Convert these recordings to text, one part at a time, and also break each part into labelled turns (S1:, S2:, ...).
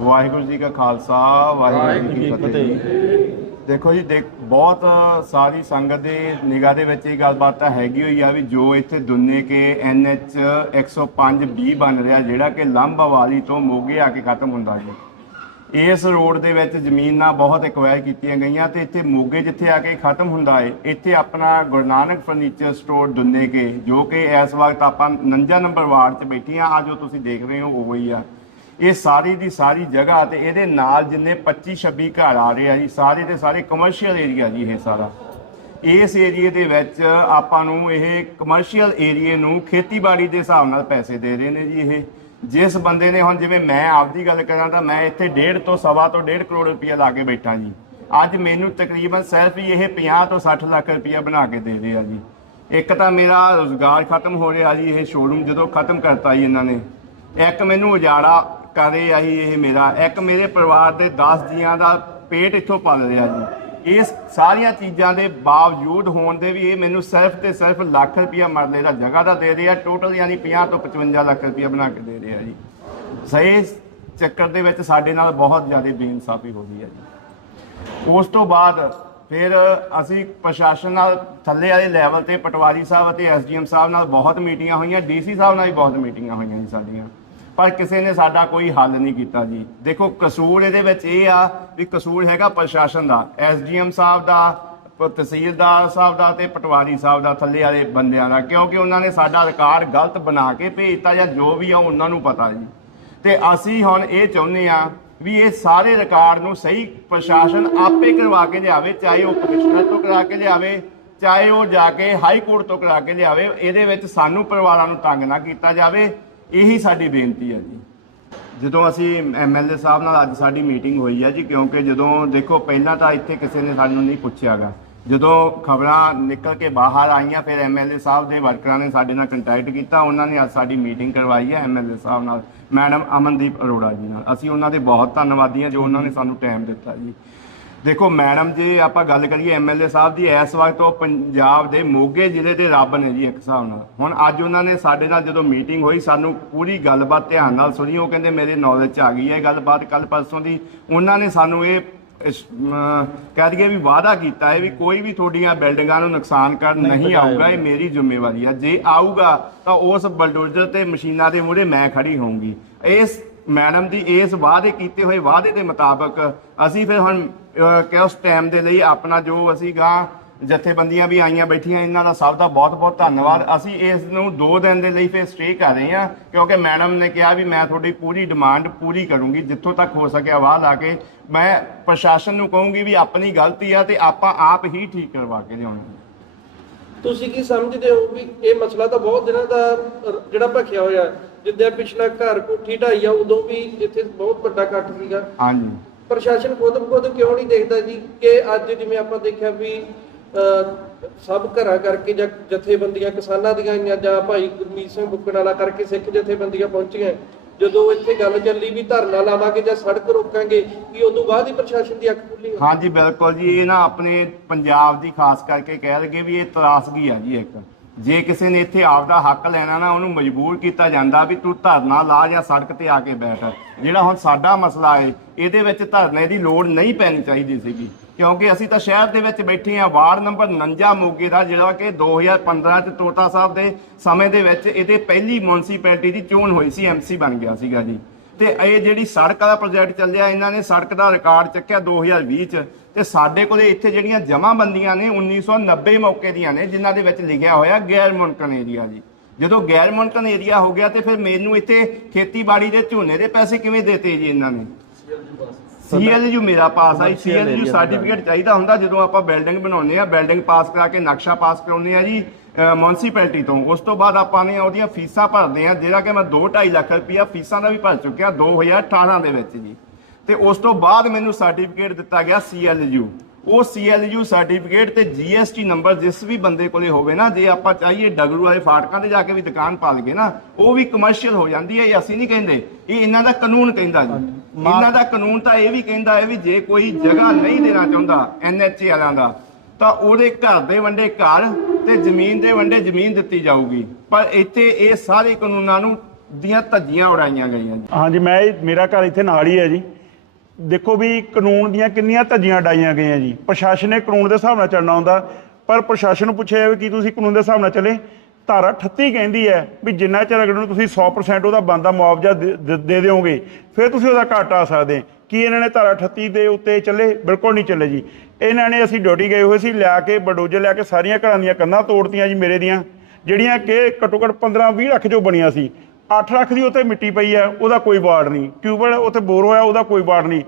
S1: ਵਾਹਿਗੁਰੂ ਜੀ ਕਾ ਖਾਲਸਾ ਵਾਹਿਗੁਰੂ ਜੀ ਕੀ ਫਤਿਹ। ਦੇਖੋ ਜੀ ਦੇਖ ਬਹੁਤ ਸਾਰੀ ਸੰਗਤ ਦੇ ਨਿਗਾਹ ਦੇ ਵਿੱਚ ਇਹ ਗੱਲਬਾਤ ਤਾਂ ਹੈਗੀ ਹੋਈ ਆ ਵੀ ਜੋ ਇੱਥੇ ਦੁੰਨੇ ਕੇ ਐਨਐਚ 105 ਬੀ ਬਣ ਰਿਹਾ ਜਿਹੜਾ ਕਿ ਲੰਬਵਾਲੀ ਤੋਂ ਮੋਗੇ ਆ ਕੇ ਖਤਮ ਹੁੰਦਾ ਹੈ ਇਸ ਰੋਡ ਦੇ ਵਿੱਚ ਜ਼ਮੀਨਾਂ ਬਹੁਤ ਐਕਵਾਇਰ ਕੀਤੀਆਂ ਗਈਆਂ ਤੇ ਇੱਥੇ ਮੋਗੇ ਜਿੱਥੇ ਆ ਕੇ ਖਤਮ ਹੁੰਦਾ ਹੈ ਇੱਥੇ ਆਪਣਾ ਗੁਰੂ ਨਾਨਕ ਫਰਨੀਚਰ ਸਟੋਰ ਦੁੰਨੇ ਕੇ ਜੋ ਕਿ ਇਸ ਵਕਤ ਆਪਾਂ 49 ਨੰਬਰ ਵਾਰਡ 'ਚ ਬੈਠੀਆਂ ਆ ਜੋ ਤੁਸੀਂ ਦੇਖ ਰਹੇ ਹੋ ਉਹ ਹੀ ਆ। ਇਹ ਸਾਰੀ ਦੀ ਸਾਰੀ ਜਗ੍ਹਾ ਤੇ ਇਹਦੇ ਨਾਲ ਜਿੰਨੇ 25 26 ਘਰ ਆ ਰਹੇ ਆ ਜੀ, ਸਾਰੇ ਦੇ ਸਾਰੇ ਕਮਰਸ਼ੀਅਲ ਏਰੀਆ ਜੀ ਇਹ ਸਾਰਾ। ਇਸ ਏਰੀਏ ਦੇ ਵਿੱਚ ਆਪਾਂ ਨੂੰ ਇਹ ਕਮਰਸ਼ੀਅਲ ਏਰੀਏ ਨੂੰ ਖੇਤੀਬਾੜੀ ਦੇ ਹਿਸਾਬ ਨਾਲ ਪੈਸੇ ਦੇ ਰਹੇ ਨੇ ਜੀ ਇਹ। ਜਿਸ ਬੰਦੇ ਨੇ ਹੁਣ ਜਿਵੇਂ ਮੈਂ ਆਪਦੀ ਗੱਲ ਕਰਾਂ ਤਾਂ ਮੈਂ ਇੱਥੇ ਡੇਢ ਤੋਂ ਸਵਾ ਤੋਂ ਡੇਢ ਕਰੋੜ ਰੁਪਇਆ ਲਾ ਕੇ ਬੈਠਾ ਜੀ। ਅੱਜ ਮੈਨੂੰ ਤਕਰੀਬਨ ਸਿਰਫ ਹੀ ਇਹ 50 ਤੋਂ 60 ਲੱਖ ਰੁਪਇਆ ਬਣਾ ਕੇ ਦੇ ਰਹੇ ਆ ਜੀ। ਇੱਕ ਤਾਂ ਮੇਰਾ ਰੋਜ਼ਗਾਰ ਖਤਮ ਹੋ ਰਿਹਾ ਜੀ, ਇਹ ਸ਼ੋਰੂਮ ਜਦੋਂ ਖਤਮ ਕਰਤਾ ਜੀ ਇਹਨਾਂ ਨੇ। ਇੱਕ ਮੈਨੂੰ ਉਜਾੜਾ ਕਰ ਰਹੇ ਆ ਜੀ ਇਹ ਮੇਰਾ? ਇੱਕ ਮੇਰੇ ਪਰਿਵਾਰ ਦੇ 10 ਜੀਆਂ ਦਾ ਪੇਟ ਇੱਥੋਂ ਪਲ ਰਿਹਾ ਜੀ। ਇਸ ਸਾਰੀਆਂ ਚੀਜ਼ਾਂ ਦੇ ਬਾਵਜੂਦ ਹੋਣ ਦੇ ਵੀ ਇਹ ਮੈਨੂੰ ਸਿਰਫ ਤੇ ਸਿਰਫ ਲੱਖ ਰੁਪਇਆ ਮਰਲੇ ਦਾ ਜਗ੍ਹਾ ਦਾ ਦੇ ਰਹੇ ਟੋਟਲ ਯਾਨੀ 50 ਤੋਂ 55 ਲੱਖ ਰੁਪਇਆ ਬਣਾ ਕੇ ਦੇ ਰਿਹਾ ਜੀ। ਸਹੀ ਚੱਕਰ ਦੇ ਵਿੱਚ ਸਾਡੇ ਨਾਲ ਬਹੁਤ ਜ਼ਿਆਦਾ ਬੇਇਨਸਾਫੀ ਹੋ ਰਹੀ ਹੈ ਜੀ। ਉਸ ਤੋਂ ਬਾਅਦ ਫਿਰ ਅਸੀਂ ਪ੍ਰਸ਼ਾਸਨ ਨਾਲ ਥੱਲੇ ਵਾਲੇ ਲੈਵਲ ਤੇ ਪਟਵਾਰੀ ਸਾਹਿਬ ਅਤੇ ਐਸਡੀਐਮ ਸਾਹਿਬ ਨਾਲ ਬਹੁਤ ਮੀਟਿੰਗਾਂ ਹੋਈਆਂ। ਡੀਸੀ ਸਾਹਿਬ ਨਾਲ ਵੀ ਬਹੁਤ ਮੀਟਿੰਗਾਂ ਹੋਈਆਂ ਜੀ ਸਾਡੀਆਂ। ਪਰ ਕਿਸੇ ਨੇ ਸਾਡਾ ਕੋਈ ਹੱਲ ਨਹੀਂ ਕੀਤਾ ਜੀ। ਦੇਖੋ, ਕਸੂਰ ਇਹਦੇ ਵਿੱਚ ਇਹ ਆ ਵੀ ਕਸੂਰ ਹੈਗਾ ਪ੍ਰਸ਼ਾਸਨ ਦਾ, ਐਸਡੀਐਮ ਸਾਹਿਬ ਦਾ, ਤਹਿਸੀਲਦਾਰ ਸਾਹਿਬ ਦਾ ਤੇ ਪਟਵਾਰੀ ਸਾਹਿਬ ਦਾ ਥੱਲੇ ਵਾਲੇ ਬੰਦਿਆਂ ਦਾ, ਕਿਉਂਕਿ ਉਹਨਾਂ ਨੇ ਸਾਡਾ ਰਿਕਾਰਡ ਗਲਤ ਬਣਾ ਕੇ ਭੇਜਤਾ ਜਾਂ ਜੋ ਵੀ ਆ ਉਹਨਾਂ ਨੂੰ ਪਤਾ ਜੀ। ਤੇ ਅਸੀਂ ਹੁਣ ਇਹ ਚਾਹੁੰਦੇ ਆ ਵੀ ਇਹ ਸਾਰੇ ਰਿਕਾਰਡ ਨੂੰ ਸਹੀ ਪ੍ਰਸ਼ਾਸਨ ਆਪੇ ਕਰਵਾ ਕੇ ਲਿਆਵੇ, ਚਾਹੇ ਉਹ ਕਮਿਸ਼ਨਰ ਤੋਂ ਕਰਾ ਕੇ ਲਿਆਵੇ, ਚਾਹੇ ਉਹ ਜਾ ਕੇ ਹਾਈ ਕੋਰਟ ਤੋਂ ਕਰਾ ਕੇ ਲਿਆਵੇ, ਇਹਦੇ ਵਿੱਚ ਸਾਨੂੰ ਪਰਿਵਾਰਾਂ ਨੂੰ ਤੰਗ ਨਾ ਕੀਤਾ ਜਾਵੇ। ਇਹੀ ਸਾਡੀ ਬੇਨਤੀ ਹੈ ਜੀ। ਜਦੋਂ ਅਸੀਂ ਐਮਐਲਏ ਸਾਹਿਬ ਨਾਲ ਅੱਜ ਸਾਡੀ ਮੀਟਿੰਗ ਹੋਈ ਹੈ ਜੀ, ਕਿਉਂਕਿ ਜਦੋਂ ਦੇਖੋ ਪਹਿਲਾਂ ਤਾਂ ਇੱਥੇ ਕਿਸੇ ਨੇ ਸਾਨੂੰ ਨਹੀਂ ਪੁੱਛਿਆਗਾ। ਜਦੋਂ ਖਬਰਾਂ ਨਿਕਲ ਕੇ ਬਾਹਰ ਆਈਆਂ, ਫਿਰ ਐਮਐਲਏ ਸਾਹਿਬ ਦੇ ਵਰਕਰਾਂ ਨੇ ਸਾਡੇ ਨਾਲ ਕੰਟੈਕਟ ਕੀਤਾ, ਉਹਨਾਂ ਨੇ ਅੱਜ ਸਾਡੀ ਮੀਟਿੰਗ ਕਰਵਾਈ ਹੈ ਐਮਐਲਏ ਸਾਹਿਬ ਨਾਲ। ਮੈਡਮ ਅਮਨਦੀਪ ਅਰੋੜਾ ਜੀ ਨਾਲ। ਅਸੀਂ ਉਹਨਾਂ ਦੇ ਬਹੁਤ ਧੰਨਵਾਦੀ ਹਾਂ ਜੋ ਉਹਨਾਂ ਨੇ ਸਾਨੂੰ ਟਾਈਮ ਦਿੱਤਾ ਜੀ। ਦੇਖੋ ਮੈਡਮ ਜੇ ਆਪਾਂ ਗੱਲ ਕਰੀਏ ਐਮਐਲਏ ਸਾਹਿਬ ਦੀ ਇਸ ਵਕਤ ਉਹ ਪੰਜਾਬ ਦੇ ਮੋਗੇ ਜ਼ਿਲ੍ਹੇ ਦੇ ਰੱਬ ਨੇ ਜੀ ਇੱਕ ਹਿਸਾਬ ਨਾਲ। ਹੁਣ ਅੱਜ ਉਹਨਾਂ ਨੇ ਸਾਡੇ ਨਾਲ ਜਦੋਂ ਮੀਟਿੰਗ ਹੋਈ ਸਾਨੂੰ ਪੂਰੀ ਗੱਲਬਾਤ ਧਿਆਨ ਨਾਲ ਸੁਣੀ। ਉਹ ਕਹਿੰਦੇ ਮੇਰੇ ਨੌਲੇਜ 'ਚ ਆ ਗਈ ਹੈ ਗੱਲਬਾਤ ਕੱਲ ਪਰਸੋਂ ਦੀ। ਉਹਨਾਂ ਨੇ ਸਾਨੂੰ ਇਹ ਕਹਿ ਦਈਏ ਵੀ ਵਾਅਦਾ ਕੀਤਾ ਹੈ ਵੀ ਕੋਈ ਵੀ ਤੁਹਾਡੀਆਂ ਬਿਲਡਿੰਗਾਂ ਨੂੰ ਨੁਕਸਾਨ ਕਰਨ ਨਹੀਂ ਆਊਗਾ ਇਹ ਮੇਰੀ ਜ਼ਿੰਮੇਵਾਰੀ ਆ। ਜੇ ਆਊਗਾ ਤਾਂ ਉਸ ਬਲਡੋਜ਼ਰ ਤੇ ਮਸ਼ੀਨਾਂ ਦੇ ਮੂਹਰੇ ਮੈਂ ਖੜੀ ਹੋਊਂਗੀ। ਇਸ ਮੈਡਮ ਦੀ ਇਸ ਵਾਅਦੇ ਕੀਤੇ ਹੋਏ ਵਾਅਦੇ ਦੇ ਮੁਤਾਬਕ ਅਸੀਂ ਫਿਰ ਹੁਣ ਕਿ ਉਸ ਟਾਈਮ ਦੇ ਲਈ ਆਪਣਾ ਜੋ ਅਸੀਂ ਗਾਂ ਜਥੇਬੰਦੀਆਂ ਵੀ ਆਈਆਂ ਬੈਠੀਆਂ ਇਹਨਾਂ ਦਾ ਸਭ ਦਾ ਬਹੁਤ ਬਹੁਤ ਧੰਨਵਾਦ। ਅਸੀਂ ਇਸ ਨੂੰ 2 ਦਿਨ ਦੇ ਲਈ ਫਿਰ ਸਟੇ ਕਰ ਰਹੇ ਹਾਂ ਕਿਉਂਕਿ ਮੈਡਮ ਨੇ ਕਿਹਾ ਵੀ ਮੈਂ ਤੁਹਾਡੀ ਪੂਰੀ ਡਿਮਾਂਡ ਪੂਰੀ ਕਰੂੰਗੀ ਜਿੱਥੋਂ ਤੱਕ ਹੋ ਸਕਿਆ ਵਾਹ ਲਾ ਕੇ। ਮੈਂ ਪ੍ਰਸ਼ਾਸਨ ਨੂੰ ਕਹੂੰਗੀ ਵੀ ਆਪਣੀ ਗਲਤੀ ਆ ਤੇ ਆਪਾਂ ਆਪ ਹੀ ਠੀਕ ਕਰਵਾ ਕੇ ਲਿਆਉਣੀ
S2: ਤੁਸੀਂ ਕੀ ਸਮਝਦੇ ਹੋ ਵੀ ਇਹ ਮਸਲਾ ਤਾਂ ਬਹੁਤ ਦਿਨਾਂ ਦਾ ਜਿਹੜਾ ਭਖਿਆ ਹੋਇਆ। ਜਿੱਦਾਂ ਪਿਛਲਾ ਘਰ ਕੋਠੀ ਢਾਈ ਆ ਉਦੋਂ ਵੀ ਇੱਥੇ ਬਹੁਤ ਵੱਡਾ ਇਕੱਠ ਸੀਗਾ?
S1: ਹਾਂਜੀ।
S2: ਪ੍ਰਸ਼ਾਸਨ ਖੁਦ ਖੁਦ ਕਿਉਂ ਨਹੀਂ ਦੇਖਦਾ ਜੀ ਕਿ ਅੱਜ ਜਿਵੇਂ ਆਪਾਂ ਦੇਖਿਆ ਵੀ ਸਭ ਘਰਾਂ ਕਰਕੇ ਜਾਂ ਜਥੇਬੰਦੀਆਂ ਕਿਸਾਨਾਂ ਦੀਆਂ ਆਈਆਂ ਜਾਂ ਭਾਈ ਗੁਰਮੀਤ ਸਿੰਘ ਬੁੱਕਣ ਵਾਲਾ ਕਰਕੇ ਸਿੱਖ ਜਥੇਬੰਦੀਆਂ ਪਹੁੰਚੀਆਂ। ਜਦੋਂ ਇੱਥੇ ਗੱਲ ਚੱਲੀ ਵੀ ਧਰਨਾ ਲਾਵਾਂਗੇ ਜਾਂ ਸੜਕ ਰੋਕਾਂਗੇ, ਕਿ ਉਦੋਂ ਬਾਅਦ ਹੀ ਪ੍ਰਸ਼ਾਸਨ ਦੀ ਅੱਖ ਖੁੱਲੀ
S1: ਹਾਂਜੀ, ਬਿਲਕੁਲ ਜੀ। ਇਹ ਨਾ ਆਪਣੇ ਪੰਜਾਬ ਦੀ ਖਾਸ ਕਰਕੇ ਕਹਿ ਲਗੇ ਵੀ ਇਹ ਤਰਾਸਗੀ ਆ ਜੀ ਇੱਕ। ਜੇ ਕਿਸੇ ਨੇ ਇੱਥੇ ਆਪਦਾ ਹੱਕ ਲੈਣਾ ਨਾ, ਉਹਨੂੰ ਮਜਬੂਰ ਕੀਤਾ ਜਾਂਦਾ ਵੀ ਤੂੰ ਧਰਨਾ ਲਾ ਜਾਂ ਸੜਕ ਤੇ ਆ ਕੇ ਬੈਠ। ਜਿਹੜਾ ਹੁਣ ਸਾਡਾ ਮਸਲਾ ਹੈ ਇਹਦੇ ਵਿੱਚ ਧਰਨੇ ਦੀ ਲੋੜ ਨਹੀਂ ਪੈਣੀ ਚਾਹੀਦੀ ਸੀਗੀ। ਕਿਉਂਕਿ ਅਸੀਂ ਤਾਂ ਸ਼ਹਿਰ ਦੇ ਵਿੱਚ ਬੈਠੇ ਆ ਵਾਰਡ ਨੰਬਰ 49 ਮੋਗੇ ਦਾ, ਜਿਹੜਾ ਕਿ 2015 ਚ ਤੋਤਾ ਸਾਹਿਬ ਦੇ ਸਮੇਂ ਦੇ ਵਿੱਚ ਇਹਦੇ ਪਹਿਲੀ ਮਿਊਨਿਸਪੈਲਿਟੀ ਦੀ ਚੋਣ ਹੋਈ ਸੀ ਐਮਸੀ ਬਣ ਗਿਆ ਸੀਗਾ ਜੀ। ਤੇ ਇਹ ਜਿਹੜੀ ਸੜਕ ਦਾ ਪ੍ਰੋਜੈਕਟ ਚੱਲਿਆ, ਇਹਨਾਂ ਨੇ ਸੜਕ ਦਾ ਰਿਕਾਰਡ ਚੱਕਿਆ 2020 ਚ। ਤੇ ਸਾਡੇ ਕੋਲੇ ਇੱਥੇ ਜਿਹੜੀਆਂ ਜਮਾਬੰਦੀਆਂ ਨੇ 1990 ਮੌਕੇ ਦੀਆਂ ਨੇ ਜਿਨ੍ਹਾਂ ਦੇ ਵਿੱਚ ਲਿਖਿਆ ਹੋਇਆ ਗੈਰ ਮੁਨਕਨ ਏਰੀਆ ਜੀ। ਜਦੋਂ ਗੈਰ ਮੁਨਕਨ ਏਰੀਆ ਹੋ ਗਿਆ ਤੇ ਫਿਰ ਮੈਨੂੰ ਇੱਥੇ ਖੇਤੀਬਾੜੀ ਦੇ ਝੋਨੇ ਦੇ ਪੈਸੇ ਕਿਵੇਂ ਦੇਤੇ ਜੀ ਇਹਨਾਂ ਨੇ? ਸੀਐਲਯੂ ਮੇਰਾ ਪਾਸ ਆਈ ਸੀਐਲਯੂ ਸਰਟੀਫਿਕੇਟ ਚਾਹੀਦਾ ਹੁੰਦਾ ਜਦੋਂ ਆਪਾਂ ਬਿਲਡਿੰਗ ਬਣਾਉਂਦੇ ਆ ਬਿਲਡਿੰਗ ਪਾਸ ਕਰਾ ਕੇ ਨਕਸ਼ਾ ਪਾਸ ਕਰਾਉਂਦੇ ਆ ਜੀ ਮਿਊਨਿਸਪੈਲਿਟੀ ਤੋਂ। ਉਸ ਤੋਂ ਬਾਅਦ ਆਪਾਂ ਨੇ ਉਹਦੀਆਂ ਫੀਸਾਂ ਭਰਦੇ ਆ ਜਿਹੜਾ ਕਿ ਮੈਂ 2.5 ਲੱਖ ਰੁਪਇਆ ਫੀਸਾਂ ਦਾ ਵੀ ਭਰ ਚੁੱਕਿਆ 2018 ਦੇ ਵਿੱਚ ਜੀ। ਤੇ ਉਸ ਤੋਂ ਬਾਅਦ ਮੈਨੂੰ ਸਰਟੀਫਿਕੇਟ ਦਿੱਤਾ ਗਿਆ ਸੀਐਲਯੂ ਉਹ ਸੀਐਲਯੂ ਸਰਟੀਫਿਕੇਟ ਤੇ ਜੀਐਸਟੀ ਨੰਬਰ ਜਿਸ ਵੀ ਬੰਦੇ ਕੋਲੇ ਹੋਵੇ ਨਾ ਜੇ ਆਪਾਂ ਚਾਹੀਏ ਡਗਰੂ ਵਾਲੇ ਫਾਟਕਾਂ ਤੇ ਜਾ ਕੇ ਵੀ ਦੁਕਾਨ ਪਾ ਲਈਏ ਨਾ ਉਹ ਵੀ ਕਮਰਸ਼ੀਅਲ ਹੋ ਜਾਂਦੀ ਹੈ ਇਹ ਅਸੀਂ ਨਹੀਂ ਕਹਿੰਦੇ। ਇਹ ਇਹਨਾਂ ਦਾ ਕਾਨੂੰਨ ਕਹਿੰਦਾ ਜੀ। ਇਹਨਾਂ ਦਾ ਕਾਨੂੰਨ ਤਾਂ ਇਹ ਵੀ ਕਹਿੰਦਾ ਹੈ ਵੀ ਜੇ ਕੋਈ ਜਗ੍ਹਾ ਨਹੀਂ ਦੇਣਾ ਚਾਹੁੰਦਾ ਐਨਐਚਏ ਵਾਲਿਆਂ ਦਾ ਤਾਂ ਉਹਦੇ ਘਰ ਦੇ ਵੰਡੇ ਘਰ ਤੇ ਜ਼ਮੀਨ ਦੇ ਵੰਡੇ ਜ਼ਮੀਨ ਦਿੱਤੀ ਜਾਊਗੀ। ਪਰ ਇੱਥੇ ਇਹ ਸਾਰੇ ਕਾਨੂੰਨਾਂ ਨੂੰ ਦੀਆਂ ਧੱਜੀਆਂ ਉਡਾਈਆਂ ਗਈਆਂ ਜੀ।
S3: ਹਾਂਜੀ ਮੈਂ ਮੇਰਾ ਘਰ ਇੱਥੇ ਨਾਲ ਹੀ ਹੈ ਜੀ। ਦੇਖੋ ਵੀ ਕਾਨੂੰਨ ਦੀਆਂ ਕਿੰਨੀਆਂ ਧੱਜੀਆਂ ਡਾਈਆਂ ਗਈਆਂ ਜੀ। ਪ੍ਰਸ਼ਾਸਨ ਨੇ ਕਾਨੂੰਨ ਦੇ ਹਿਸਾਬ ਨਾਲ ਚੱਲਣਾ ਹੁੰਦਾ, ਪਰ ਪ੍ਰਸ਼ਾਸਨ ਨੂੰ ਪੁੱਛਿਆ ਵੀ ਕੀ ਤੁਸੀਂ ਕਾਨੂੰਨ ਦੇ ਹਿਸਾਬ ਨਾਲ ਚੱਲੇ? ਧਾਰਾ 38 ਕਹਿੰਦੀ ਹੈ ਵੀ ਜਿੰਨਾ ਚਿਰ ਅਗਲੇ ਨੂੰ ਤੁਸੀਂ 100% ਉਹਦਾ ਬੰਦਾ ਮੁਆਵਜ਼ਾ ਦੇ- ਦੇ ਦੇ ਦਿਓਗੇ, ਫਿਰ ਤੁਸੀਂ ਉਹਦਾ ਘਾਟ ਆ ਸਕਦੇ ਕੀ ਇਹਨਾਂ ਨੇ ਧਾਰਾ 38 ਦੇ ਉੱਤੇ ਚੱਲੇ? ਬਿਲਕੁਲ ਨਹੀਂ ਚੱਲੇ ਜੀ। ਇਹਨਾਂ ਨੇ ਅਸੀਂ ਡਿਊਟੀ ਗਏ ਹੋਏ ਸੀ, ਲਿਆ ਕੇ ਬਡੋਜੇ ਲਿਆ ਕੇ ਸਾਰੀਆਂ ਘਰਾਂ ਦੀਆਂ ਕੰਨਾਂ ਤੋੜਤੀਆਂ ਜੀ ਮੇਰੇ ਦੀਆਂ, ਜਿਹੜੀਆਂ ਕਿ ਘੱਟੋ ਘੱਟ 15 20 ਲੱਖ ਜੋ ਬਣੀਆਂ ਸੀ। 8 ਲੱਖ ਦੀ ਉੱਤੇ ਮਿੱਟੀ ਪਈ ਹੈ ਉਹਦਾ ਕੋਈ ਵਾਰਡ ਨਹੀਂ। ਟਿਊਬਲ ਉੱਥੇ ਬੋਰ ਹੋਇਆ ਉਹਦਾ ਕੋਈ ਵਾਰਡ ਨਹੀਂ।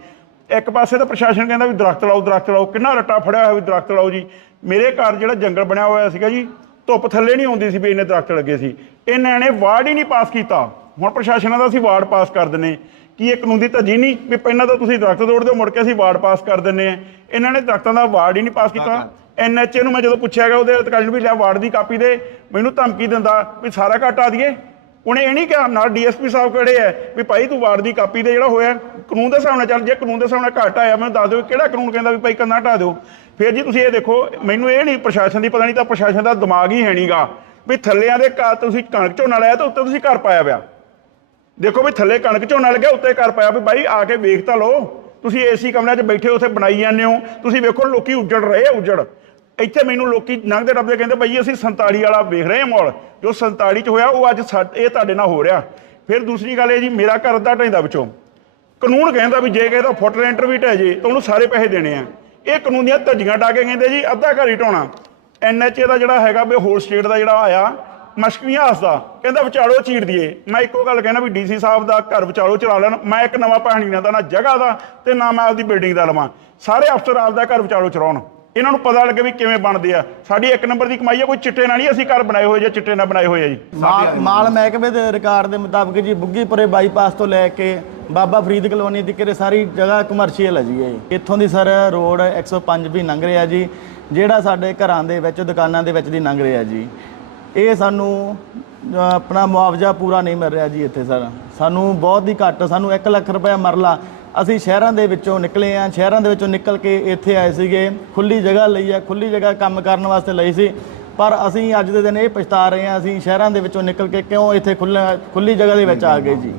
S3: ਇੱਕ ਪਾਸੇ ਤਾਂ ਪ੍ਰਸ਼ਾਸਨ ਕਹਿੰਦਾ ਵੀ ਦਰਖਤ ਲਾਓ ਦਰਖਤ ਲਾਓ ਕਿੰਨਾ ਰੱਟਾ ਫੜਿਆ ਹੋਇਆ ਵੀ ਦਰਖਤ ਲਾਓ ਜੀ। ਮੇਰੇ ਘਰ ਜਿਹੜਾ ਜੰਗਲ ਬਣਿਆ ਹੋਇਆ ਸੀਗਾ ਜੀ ਧੁੱਪ ਥੱਲੇ ਨਹੀਂ ਆਉਂਦੀ ਸੀ ਵੀ ਇੰਨੇ ਦਰਖਤ ਲੱਗੇ ਸੀ। ਇਹਨਾਂ ਨੇ ਵਾਰਡ ਹੀ ਨਹੀਂ ਪਾਸ ਕੀਤਾ। ਹੁਣ ਪ੍ਰਸ਼ਾਸਨਾਂ ਦਾ ਅਸੀਂ ਵਾਰਡ ਪਾਸ ਕਰ ਦਿੰਨੇ ਕੀ ਇਹ ਕਾਨੂੰਨ ਦੀ ਧੱਜੀ ਨਹੀਂ ਵੀ ਪਹਿਲਾਂ ਤਾਂ ਤੁਸੀਂ ਦਰਖਤ ਤੋੜਦੇ ਹੋ ਮੁੜ ਕੇ ਅਸੀਂ ਵਾਰਡ ਪਾਸ ਕਰ ਦਿੰਨੇ ਆ ਇਹਨਾਂ ਨੇ ਦਰਖਤਾਂ ਦਾ ਵਾਰਡ ਹੀ ਨਹੀਂ ਪਾਸ ਕੀਤਾ। ਐਨਐਚਏ ਨੂੰ ਮੈਂ ਜਦੋਂ ਪੁੱਛਿਆ ਗਿਆ ਉਹਦੇ ਅਧਿਕਾਰੀ ਨੂੰ ਵੀ ਲਿਆ ਵਾਰਡ ਦੀ ਕਾਪੀ ਦੇ। ਮੈਨੂੰ ਧਮਕੀ ਦਿੰਦਾ ਵੀ ਸਾਰਾ ਘਾਟਾ ਦਈਏ ਉਹਨੇ ਇਹ ਨਹੀਂ ਕਿਹਾ ਨਾਲ ਡੀਐਸਪੀ ਸਾਹਿਬ ਕਿਹੜੇ ਐ ਵੀ ਭਾਈ ਤੂੰ ਵਾਰ ਦੀ ਕਾਪੀ ਦੇ ਜਿਹੜਾ ਹੋਇਆ, ਕਾਨੂੰਨ ਦੇ ਹਿਸਾਬ ਨਾਲ ਚੱਲ, ਜੇ ਕਾਨੂੰਨ ਦੇ ਹਿਸਾਬ ਨਾਲ ਘਾਟਾ ਆਇਆ, ਮੈਨੂੰ ਦੱਸ ਦਿਓ ਕਿਹੜਾ ਕਾਨੂੰਨ ਕਹਿੰਦਾ ਵੀ ਭਾਈ ਕੰਨਾ ਹਟਾ ਦਿਓ। ਫਿਰ ਜੀ ਤੁਸੀਂ ਇਹ ਦੇਖੋ, ਮੈਨੂੰ ਇਹ ਨਹੀਂ ਪ੍ਰਸ਼ਾਸਨ ਦੀ ਪਤਾ ਨਹੀਂ ਤਾਂ ਪ੍ਰਸ਼ਾਸਨ ਦਾ ਦਿਮਾਗ ਹੀ ਹੈ ਨਹੀਂਗਾ ਵੀ ਥੱਲਿਆਂ ਦੇ ਘਰ ਤੁਸੀਂ ਕਣਕ ਝੋਨਾ ਲਾਇਆ ਤਾਂ ਉੱਤੇ ਤੁਸੀਂ ਘਰ ਪਾਇਆ ਪਿਆ। ਦੇਖੋ ਵੀ ਥੱਲੇ ਕਣਕ ਝੋਨਾ ਲੱਗਿਆ, ਉੱਤੇ ਘਰ ਪਾਇਆ ਵੀ ਬਾਈ ਆ ਕੇ ਵੇਖ ਤਾਂ ਲਓ। ਤੁਸੀਂ ਏਸੀ ਕਮਰਿਆਂ 'ਚ ਬੈਠੇ ਉੱਥੇ ਬਣਾਈ ਜਾਂਦੇ ਹੋ। ਤੁਸੀਂ ਵੇਖੋ ਲੋਕੀ ਉੱਜੜ ਰਹੇ ਆ, ਉੱਜੜ। ਇੱਥੇ ਮੈਨੂੰ ਲੋਕੀ ਲੰਘਦੇ ਡੱਬਦੇ ਕਹਿੰਦੇ ਬਾਈ ਅਸੀਂ 47 ਵਾਲਾ ਵੇਖ ਰਹੇ ਹਾਂ ਮਾਹੌਲ, ਜੋ 47 'ਚ ਹੋਇਆ, ਉਹ ਅੱਜ ਸਾ- ਇਹ ਤੁਹਾਡੇ ਨਾਲ ਹੋ ਰਿਹਾ। ਫਿਰ ਦੂਸਰੀ ਗੱਲ ਇਹ ਜੀ, ਮੇਰਾ ਘਰ ਅੱਧਾ ਢਾਈਦਾ ਵਿੱਚੋਂ। ਕਾਨੂੰਨ ਕਹਿੰਦਾ ਵੀ ਜੇ ਕਿਸੇ ਦਾ ਫੁੱਟ ਰੈਂਟਰ ਵੀ ਢਹਿ ਜੇ, ਤਾਂ ਉਹਨੂੰ ਸਾਰੇ ਪੈਸੇ ਦੇਣੇ ਆ। ਇਹ ਕਾਨੂੰਨ ਦੀਆਂ ਧੱਜੀਆਂ ਡਾ ਕੇ ਕਹਿੰਦੇ ਜੀ, ਅੱਧਾ ਘਰ ਹੀ ਢਾਉਣਾ। ਐਨਐਚਏ ਦਾ ਜਿਹੜਾ ਹੈਗਾ ਵੀ ਹੋਰ ਸਟੇਟ ਦਾ ਜਿਹੜਾ ਆਇਆ ਮਸ਼ਕੀਆਂ ਹੱਸਦਾ ਕਹਿੰਦਾ ਵਿਚਾਲੋ ਚੀਰ ਦਈਏ ਮੈਂ ਇੱਕੋ ਗੱਲ ਕਹਿਣਾ ਵੀ ਡੀਸੀ ਸਾਹਿਬ ਦਾ ਘਰ ਵਿਚਾਲੋ ਚਲਾ ਲੈਣ। ਮੈਂ ਇੱਕ ਨਵਾਂ ਪਾਣੀ ਨਾ ਦਾ ਨਾ ਜਗ੍ਹਾ ਦਾ ਤੇ ਨਾ ਮੈਂ ਆਪਦੀ ਬਿਲਡਿੰਗ ਦਾ ਲਵਾਂ। ਸਾਰੇ ਅਫਸਰ ਆਪਦਾ ਘਰ ਵਿਚਾਲੋ ਚਲਾਉਣ। ਇਹਨਾਂ ਨੂੰ ਪਤਾ ਲੱਗੇ ਵੀ ਕਿਵੇਂ ਬਣਦੇ ਆ। ਸਾਡੀ ਇੱਕ ਨੰਬਰ ਦੀ ਕਮਾਈ ਆ ਕੋਈ ਚਿੱਟੇ ਨਾਲ ਨਹੀਂ ਅਸੀਂ ਘਰ ਬਣਾਏ ਹੋਏ ਜਾਂ ਚਿੱਟੇ ਨਾਲ ਬਣਾਏ ਹੋਏ ਆ ਜੀ।
S4: ਮਾਲ ਮਾਲ ਮਹਿਕਮੇ ਦੇ ਰਿਕਾਰਡ ਦੇ ਮੁਤਾਬਕ ਜੀ ਬੁੱਗੀਪੁਰੇ ਬਾਈਪਾਸ ਤੋਂ ਲੈ ਕੇ ਬਾਬਾ ਫਰੀਦ ਕਲੋਨੀ ਤੱਕ ਇਹ ਸਾਰੀ ਜਗ੍ਹਾ ਕਮਰਸ਼ੀਅਲ ਹੈ ਜੀ ਇਹ। ਇੱਥੋਂ ਦੀ ਸਰ ਰੋਡ 105 ਵੀ ਲੰਘ ਰਿਹਾ ਜੀ ਜਿਹੜਾ ਸਾਡੇ ਘਰਾਂ ਦੇ ਵਿੱਚ ਦੁਕਾਨਾਂ ਦੇ ਵਿੱਚ ਦੀ ਲੰਘ ਰਿਹਾ ਜੀ। ਇਹ ਸਾਨੂੰ ਅ, ਆਪਣਾ ਮੁਆਵਜ਼ਾ ਪੂਰਾ ਨਹੀਂ ਮਿਲ ਰਿਹਾ ਜੀ ਇੱਥੇ ਸਰ। ਸਾਨੂੰ ਬਹੁਤ ਹੀ ਘੱਟ ਸਾਨੂੰ 1 ਲੱਖ ਰੁਪਏ ਮਰਲਾ ਅਸੀਂ ਸ਼ਹਿਰਾਂ ਦੇ ਵਿੱਚੋਂ ਨਿਕਲੇ ਆ ਸ਼ਹਿਰਾਂ ਦੇ ਵਿੱਚੋਂ ਨਿਕਲ ਕੇ ਇੱਥੇ ਆਏ ਸੀਗੇ। ਖੁੱਲੀ ਜਗ੍ਹਾ ਲਈ ਆ, ਖੁੱਲੀ ਜਗ੍ਹਾ ਕੰਮ ਕਰਨ ਵਾਸਤੇ ਲਈ ਸੀ। ਪਰ ਅਸੀਂ ਅੱਜ ਦੇ ਦਿਨ ਇਹ ਪਛਤਾ ਰਹੇ ਹਾਂ, ਅਸੀਂ ਸ਼ਹਿਰਾਂ ਦੇ ਵਿੱਚੋਂ ਨਿਕਲ ਕੇ ਕਿਉਂ ਇੱਥੇ ਖੁੱਲ੍ਹਾ ਖੁੱਲੀ ਜਗ੍ਹਾ ਦੇ ਵਿੱਚ ਆ ਗਏ ਜੀ?